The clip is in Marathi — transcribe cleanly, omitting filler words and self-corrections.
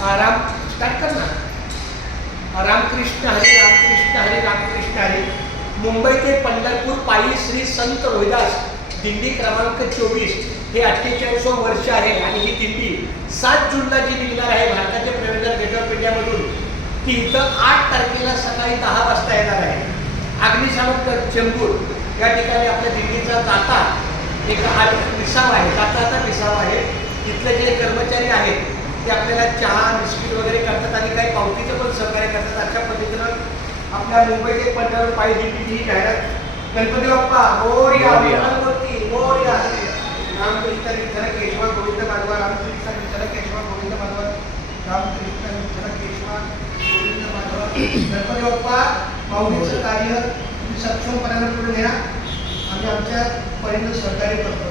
राम स्टार्ट कर ना. रामकृष्ण हरी रामकृष्ण हरी रामकृष्ण हरी. मुंबई ते पंढरपूर पायी श्री संत रोहिदास दिंडी क्रमांक 24 हे 48वं वर्ष आहे आणि ही दिंडी 7 जूनला जी निघणार आहे भारताच्या प्रयोजन गेट ऑफ इंडियामधून ती इथं 8 तारखेला सकाळी 10 वाजता येणार आहे. अग्निशामक चेंबूर या ठिकाणी आपल्या दिंडीचा जाता एक विसावा आहे, जाता विसावा आहे. तिथले जे कर्मचारी आहेत ते आपल्याला चहा बिस्किट वगैरे करतात आणि काही पावतीचं पण सहकार्य करतात. अशा पद्धतीनं आपल्या मुंबई ते पंढरपूर पायी दिंडीची ही जाहिरात. गणपती बाप्पा मोरया, मंगलमूर्ती मोरया. रामकृष्ण विठ्ठल केशवा गोविंद माधव, रामकृष्ण विठ्ठल केशवा गोविंद माधव, रामकृष्ण विठ्ठल केशवा गोविंद माधव. गणपती बाप्पा माऊलीचं कार्य सक्षमपणाने पुढे न्या. आम्ही आमच्या पर्यंत सहकार्य करतो.